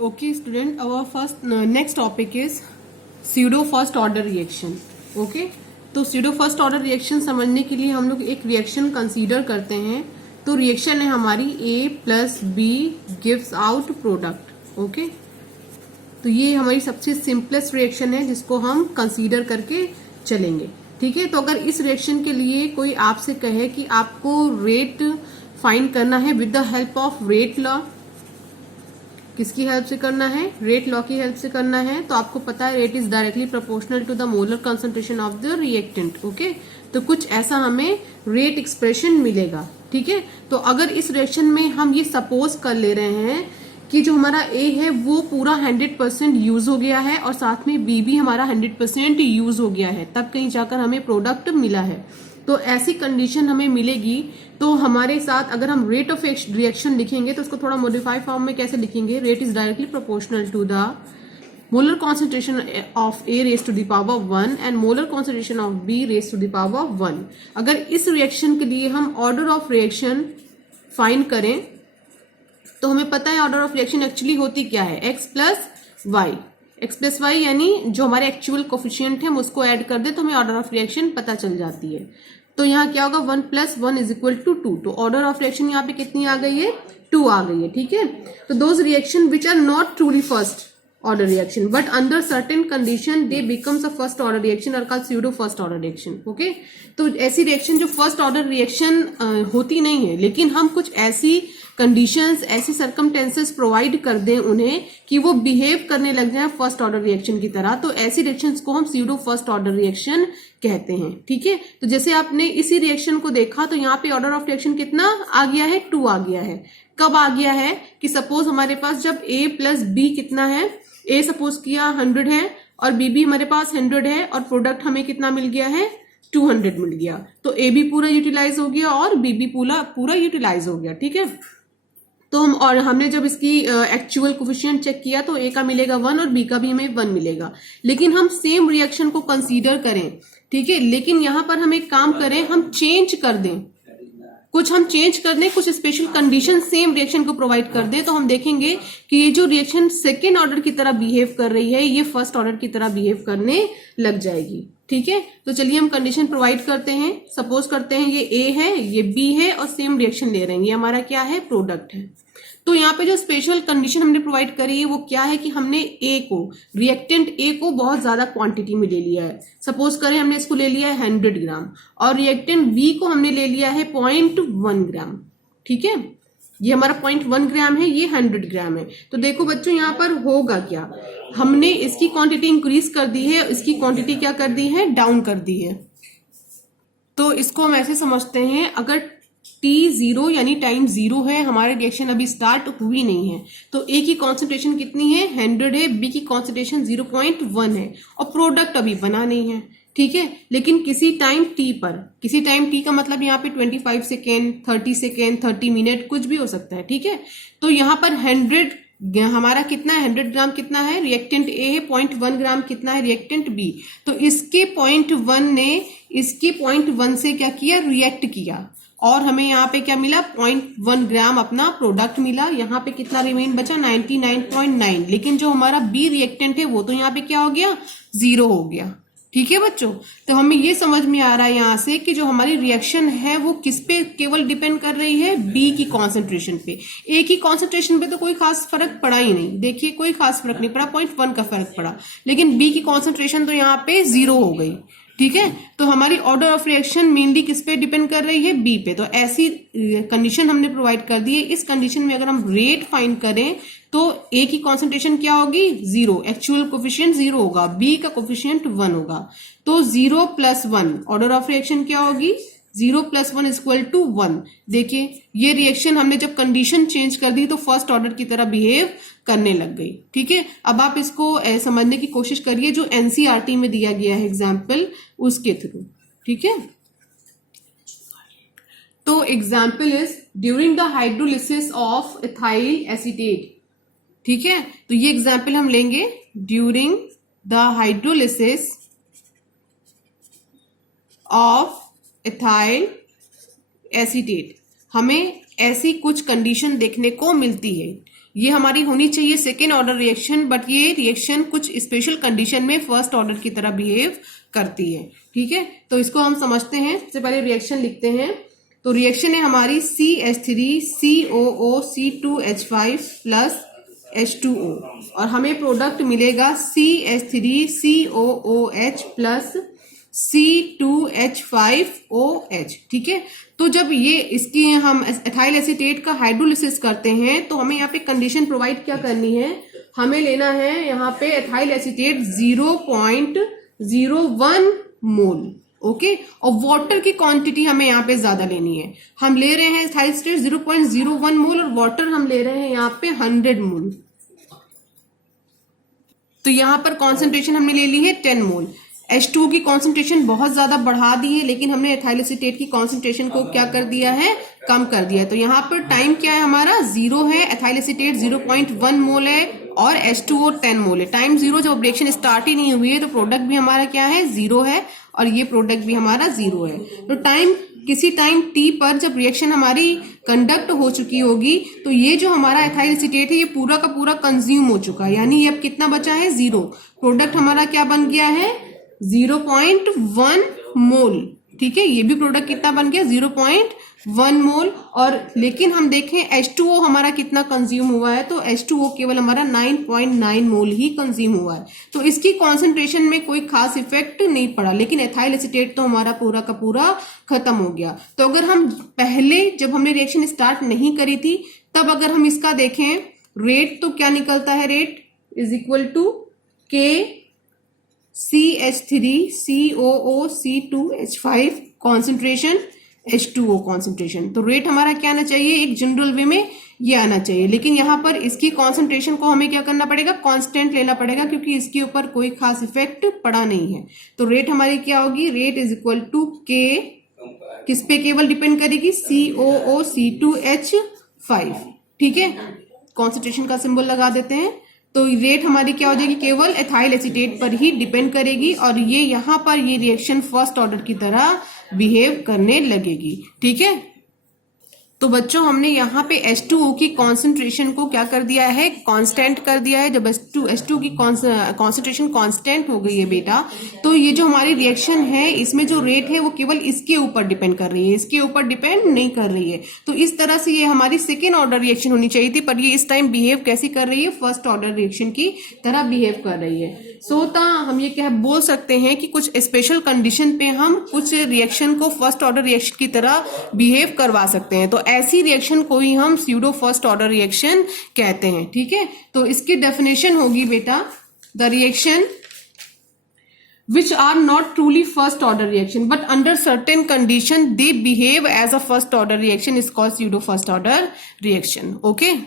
Okay, student, our first next topic is pseudo first order reaction. Okay, तो pseudo first order reaction समझने के लिए हम लोग एक रिएक्शन कंसीडर करते हैं. तो रिएक्शन है हमारी A plus B gives out product. Okay, तो ये हमारी सबसे सिंपलेस्ट रिएक्शन है जिसको हम कंसीडर करके चलेंगे. ठीक है, तो अगर इस रिएक्शन के लिए कोई आपसे कहे कि आपको रेट फाइंड करना है with the help of rate law, किसकी हेल्प से करना है? रेट लॉ की हेल्प से करना है. तो आपको पता है rate is directly proportional to the molar concentration of the reactant. Okay, तो कुछ ऐसा हमें रेट एक्सप्रेशन मिलेगा. ठीक है, तो अगर इस रिएक्शन में हम ये सपोज कर ले रहे हैं कि जो हमारा ए है वो पूरा 100% यूज हो गया है और साथ में बी भी हमारा 100% यूज हो गया है, तब कहीं जाकर हमें प्रोडक्ट मिला है. तो ऐसी कंडीशन हमें मिलेगी. तो हमारे साथ अगर हम रेट ऑफ रिएक्शन लिखेंगे तो उसको थोड़ा मॉडिफाइड फॉर्म में कैसे लिखेंगे? Rate is directly proportional to the molar concentration of A raise to the power 1 and molar concentration of B raise to the power 1. अगर इस रिएक्शन के लिए हम ऑर्डर ऑफ रिएक्शन फाइंड करें तो हमें पता है ऑर्डर ऑफ रिएक्शन एक्चुअली होती क्या है? X plus Y. X plus Y यानी जो हमारे एक्चुअल कोफिशिएंट है हम उसको ऐड कर दे तो हमें ऑर्डर ऑफ रिएक्शन पता चल जाती है. तो यहाँ क्या होगा? 1 प्लस 1 इज इक्वल टू 2. तो ऑर्डर ऑफ रिएक्शन यहाँ पे कितनी आ गई है? 2 आ गई है. ठीक है, तो those reaction which are not truly first order reaction but under certain condition they becomes a first order reaction or called pseudo first order reaction. okay, तो ऐसी रिएक्शन जो फर्स्ट ऑर्डर रिएक्शन होती नहीं है लेकिन हम कुछ ऐसी कंडीशंस, ऐसी सर्कमटेंसेस प्रोवाइड कर दें उन्हें कि वो बिहेव करने लग जाए फर्स्ट ऑर्डर रिएक्शन की तरह, तो ऐसी रिएक्शंस को हम pseudo फर्स्ट ऑर्डर रिएक्शन कहते हैं. ठीक है, तो जैसे आपने इसी रिएक्शन को देखा तो यहाँ पे ऑर्डर ऑफ रिएक्शन कितना आ गया है? 2 आ गया है. कब आ गया है? कि सपोज हमारे पास जब a प्लस बी कितना है, ए सपोज किया 100 है और बी भी हमारे पास 100 है और प्रोडक्ट हमें कितना मिल गया है? 200 मिल गया. तो ए भी पूरा यूटिलाइज हो गया और बी भी पूरा यूटिलाइज हो गया. ठीक है, तो हमने जब इसकी एक्चुअल कोफिशिएंट चेक किया तो ए का मिलेगा 1 और बी का भी हमें 1 मिलेगा. लेकिन हम सेम रिएक्शन को कंसीडर करें, ठीक है, लेकिन यहां पर हम एक काम करें, हम चेंज कर दें, कुछ हम चेंज कर दें, कुछ स्पेशल कंडीशन सेम रिएक्शन को प्रोवाइड कर दें, तो हम देखेंगे कि ये जो रिएक्शन सेकेंड ऑर्डर की तरह बिहेव कर रही है ये फर्स्ट ऑर्डर की तरह बिहेव करने लग जाएगी. ठीक है, तो चलिए हम कंडीशन प्रोवाइड करते हैं. सपोज करते हैं ये ए है, ये बी है और सेम रिएक्शन ले रहे हैं, ये हमारा क्या है? प्रोडक्ट है. तो यहाँ पे जो स्पेशल कंडीशन हमने प्रोवाइड करी है वो क्या है कि हमने ए को, रिएक्टेंट ए को बहुत ज्यादा क्वांटिटी में ले लिया है. सपोज करें हमने इसको ले लिया है 100 ग्राम और रिएक्टेंट बी को हमने ले लिया है 0.1 ग्राम. ठीक है, ये हमारा 0.1 ग्राम है, ये 100 ग्राम है. तो देखो बच्चों यहाँ पर होगा क्या? हमने इसकी क्वांटिटी इंक्रीज कर दी है, इसकी क्वांटिटी क्या कर दी है? डाउन कर दी है. तो इसको हम ऐसे समझते हैं, अगर T0 यानी टाइम 0 है, हमारी रिएक्शन अभी स्टार्ट हुई नहीं है, तो ए की कॉन्सेंट्रेशन कितनी है? 100 है, बी की कॉन्सेंट्रेशन 0.1 है और प्रोडक्ट अभी बना नहीं है. ठीक है, लेकिन किसी टाइम टी पर, किसी टाइम टी का मतलब यहाँ पे 25 सेकेंड, 30 सेकेंड, 30 मिनट कुछ भी हो सकता है. ठीक है, तो यहाँ पर 100 हमारा कितना है? 100 ग्राम कितना है? रिएक्टेंट ए है. 0.1 ग्राम कितना है? Reactant B. तो इसके 0.1 ने इसके 0.1 से क्या किया? रिएक्ट किया और हमें यहाँ पे क्या मिला? 0.1 ग्राम अपना प्रोडक्ट मिला. यहाँ पे कितना रिमेन बचा? 99.9. लेकिन जो हमारा बी रिएक्टेंट है वो तो यहाँ पे क्या हो गया? 0 हो गया. ठीक है बच्चों, तो हमें ये समझ में आ रहा है यहाँ से कि जो हमारी रिएक्शन है वो किस पे केवल डिपेंड कर रही है? बी की कॉन्सेंट्रेशन पे. ए की कॉन्सेंट्रेशन पे तो कोई खास फर्क पड़ा ही नहीं. देखिए कोई खास फर्क नहीं पड़ा, 0.1 का फर्क पड़ा, लेकिन बी की कॉन्सेंट्रेशन तो यहाँ पे 0 हो गई. ठीक है, तो हमारी ऑर्डर ऑफ रिएक्शन मेनली किस पे डिपेंड कर रही है? बी पे. तो ऐसी कंडीशन हमने प्रोवाइड कर दी है. इस कंडीशन में अगर हम रेट फाइंड करें तो ए की कॉन्सेंट्रेशन क्या होगी? 0. एक्चुअल कोफिशिएंट 0 होगा, बी का कोफिशिएंट 1 होगा. तो 0 प्लस 1 ऑर्डर ऑफ रिएक्शन क्या होगी? 0 प्लस 1 इक्वल टू 1. देखिए ये रिएक्शन हमने जब कंडीशन चेंज कर दी तो फर्स्ट ऑर्डर की तरह बिहेव करने लग गई. ठीक है, अब आप इसको समझने की कोशिश करिए जो एनसीईआरटी में दिया गया है एग्जाम्पल, उसके थ्रू. ठीक है, तो example is during the hydrolysis of ethyl acetate. ठीक है, तो ये एग्जाम्पल हम लेंगे. During the hydrolysis of ethyl acetate हमें ऐसी कुछ कंडीशन देखने को मिलती है ये हमारी होनी चाहिए सेकेंड ऑर्डर रिएक्शन, बट ये रिएक्शन कुछ स्पेशल कंडीशन में फर्स्ट ऑर्डर की तरह बिहेव करती है। ठीक है, तो इसको हम समझते हैं। सबसे पहले रिएक्शन लिखते हैं। तो रिएक्शन है हमारी CH3COO C2H5 प्लस H2O, और हमें प्रोडक्ट मिलेगा CH3COOH प्लस C2H5OH। ठीक है, तो जब ये इसकी हम एथाइल एसीटेट का हाइड्रोलिसिस करते हैं तो हमें यहाँ पे कंडीशन प्रोवाइड क्या करनी है, हमें लेना है यहाँ पे एथाइल एसीटेट 0.01 मोल। ओके, और वाटर की क्वांटिटी हमें यहाँ पे ज्यादा लेनी है। हम ले रहे हैं एथाइल एसीटेट 0.01 मोल और वाटर हम ले रहे हैं यहाँ पे 100 मोल। तो यहाँ पर कॉन्सेंट्रेशन हमने ले ली है 10 मोल। H2O की कॉन्सेंट्रेशन बहुत ज्यादा बढ़ा दी है, लेकिन हमने एथाइल एसीटेट की कॉन्सेंट्रेशन को क्या कर दिया है, कम कर दिया है। तो यहाँ पर टाइम क्या है हमारा, 0 है, एथाइल एसीटेट 0.1 मोल है और H2O 10 मोल है। टाइम 0, जब रिएक्शन स्टार्ट ही नहीं हुई है तो प्रोडक्ट भी हमारा क्या है, 0 है, और ये प्रोडक्ट भी हमारा 0 है। तो टाइम किसी टाइम t पर जब रिएक्शन हमारी कंडक्ट हो चुकी होगी तो ये जो हमारा एथाइल एसीटेट है ये पूरा का पूरा कंज्यूम हो चुका है, यानी ये अब कितना बचा है, 0। प्रोडक्ट हमारा क्या बन गया है, 0.1 मोल। ठीक है, ये भी प्रोडक्ट कितना बन गया, 0.1 मोल। और लेकिन हम देखें H2O हमारा कितना कंज्यूम हुआ है, तो H2O केवल हमारा 9.9 मोल ही कंज्यूम हुआ है। तो इसकी कॉन्सेंट्रेशन में कोई खास इफेक्ट नहीं पड़ा, लेकिन एथाइल एसीटेट तो हमारा पूरा का पूरा खत्म हो गया। तो अगर हम पहले जब हमने रिएक्शन स्टार्ट नहीं करी थी तब अगर हम इसका देखें रेट, तो क्या निकलता है, rate is equal to K CH3COO C2H5 concentration H2O concentration. तो रेट हमारा क्या आना चाहिए, एक जनरल वे में ये आना चाहिए, लेकिन यहाँ पर इसकी कॉन्सेंट्रेशन को हमें क्या करना पड़ेगा, कांस्टेंट लेना पड़ेगा, क्योंकि इसके ऊपर कोई खास इफेक्ट पड़ा नहीं है। तो रेट हमारी क्या होगी, rate is equal to K, किस पे केवल डिपेंड करेगी, COO C2H5। ठीक है, कॉन्सेंट्रेशन का सिंबल लगा देते हैं। तो रेट हमारी क्या हो जाएगी, केवल एथाइल एसीटेट पर ही डिपेंड करेगी, और ये यहाँ पर ये रिएक्शन फर्स्ट ऑर्डर की तरह बिहेव करने लगेगी। ठीक है, तो बच्चों हमने यहाँ पे H2O की कॉन्सेंट्रेशन को क्या कर दिया है, कांस्टेंट कर दिया है। जब H2O की कॉन्सेंट्रेशन कांस्टेंट हो गई है बेटा, तो ये जो हमारी रिएक्शन है इसमें जो रेट है वो केवल इसके ऊपर डिपेंड कर रही है, इसके ऊपर डिपेंड नहीं कर रही है। तो इस तरह से ये हमारी सेकेंड ऑर्डर रिएक्शन होनी चाहिए थी, पर ये इस टाइम बिहेव कैसी कर रही है, फर्स्ट ऑर्डर रिएक्शन की तरह बिहेव कर रही है। सोता हम ये क्या बोल सकते हैं कि कुछ स्पेशल कंडीशन पे हम कुछ रिएक्शन को फर्स्ट ऑर्डर रिएक्शन की तरह बिहेव करवा सकते हैं। तो ऐसी रिएक्शन को ही हम स्यूडो फर्स्ट ऑर्डर रिएक्शन कहते हैं। ठीक है, तो इसकी डेफिनेशन होगी बेटा, the reaction which are not truly first order reaction but under certain condition they behave as a first order reaction is called pseudo first order reaction. Okay.